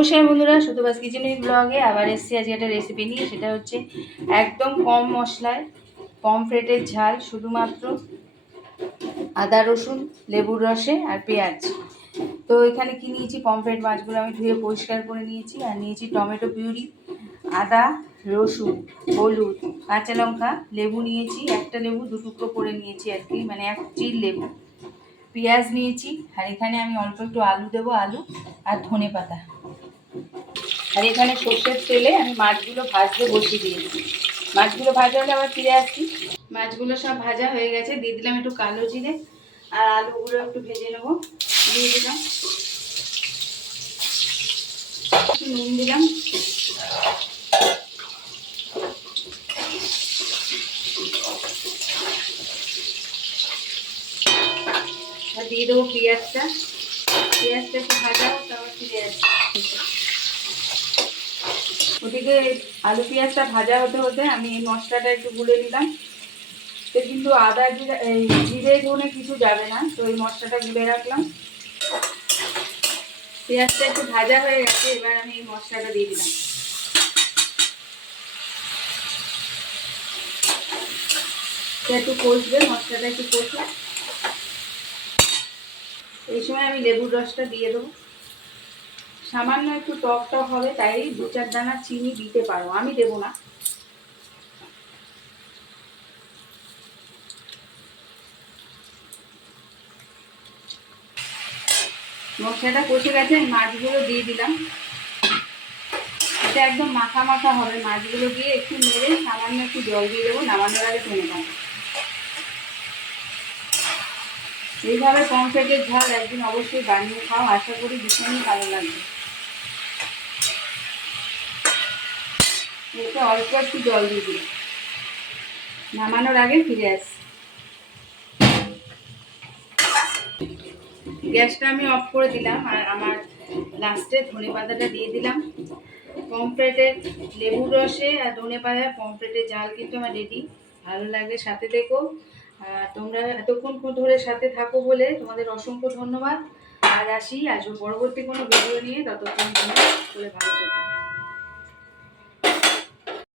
নমস্কার বন্ধুরা সুতোবাস kitchen with ব্লগে আবার এসেছি আজকে একটা রেসিপি নিয়ে। সেটা হচ্ছে একদম কম মশলায় পমফ্রেটের ঝাল, শুধুমাত্র আদা, রসুন, লেবুর রসে আর পেঁয়াজ। তো এখানে কি নিয়েছি? পমফ্রেট মাছগুলো আমি ধুয়ে পরিষ্কার করে নিয়েছি আর নিয়েছি টমেটো পিউরি, আদা, রসুন, হলুদ, কাঁচা লঙ্কা, লেবু নিয়েছি, একটা লেবু, দু টুকরো করে নিয়েছি আর কি মানে এক চির লেবু। পেঁয়াজ নিয়েছি আর এখানে আমি অল্প একটু আলু দেবো, আলু আর ধনে পাতা আর এখানে সর্ষের তেলে আমি মাছগুলো ভাজতে বসিয়ে দিয়েছি মাছগুলো ভাজা হলে আবার ফিরে আসছি মাছগুলো সব ভাজা হয়ে গেছে, দিয়ে দিলাম একটু কালো জিরে আর আলুগুলো একটু ভেজে নেব। দিয়ে দিলাম। নুন দিলাম। দিয়ে দেবো পেঁয়াজটা। পেঁয়াজটা একটু ভাজা তারপর ফিরে আসছি ওদিকে আলু পেঁয়াজটা ভাজা হতে হতে আমি এই মশলাটা একটু গুলে নিলাম। তো কিন্তু আদা জিরে, এই জিরে ধনে কিছু যাবে না, তো এই মশলাটা গুলে রাখলাম। পেঁয়াজটা একটু ভাজা হয়ে গেছে, এবার আমি এই মশলাটা দিয়ে দিলাম। একটু কষবে, মশলাটা একটু কষবে এই সময় আমি লেবুর রসটা দিয়ে দেবো। সামান্য একটু টক টক হবে, তাই দু চার দানা চিনি দিতে পারো। আমি দেবো না। মশলাটা কষে গেছে মাছগুলো দিয়ে দিলাম। এটা একদম মাখা মাখা হবে। মাছগুলো দিয়ে একটু নেড়ে সামান্য একটু জল দিয়ে দেবো, নামানোর আগে টেনে দেবো এইভাবে পমফ্রেটের ঝাল একদিন অবশ্যই বানিয়ে খাও। আশা করি ভীষণই ভালো লাগবে। এতে অল্প একটু জল দিয়ে দিই। নামানোর আগে ফিরে আসি। গ্যাসটা আমি অফ করে দিলাম আর আমার লাস্টে ধনে পাতাটা দিয়ে দিলাম। পমফ্রেটের লেবুর রসে আর ধনে পাতা পমফ্রেটের জাল কিন্তু আমার রেডি ভালো লাগে সাথে দেখো আর তোমরা এতক্ষণ ধরে সাথে থাকো বলে তোমাদের অসংখ্য ধন্যবাদ। আজ আসি আসব পরবর্তী কোনো ভিডিও নিয়ে। ততক্ষণ তোমরা ভালো থেকো।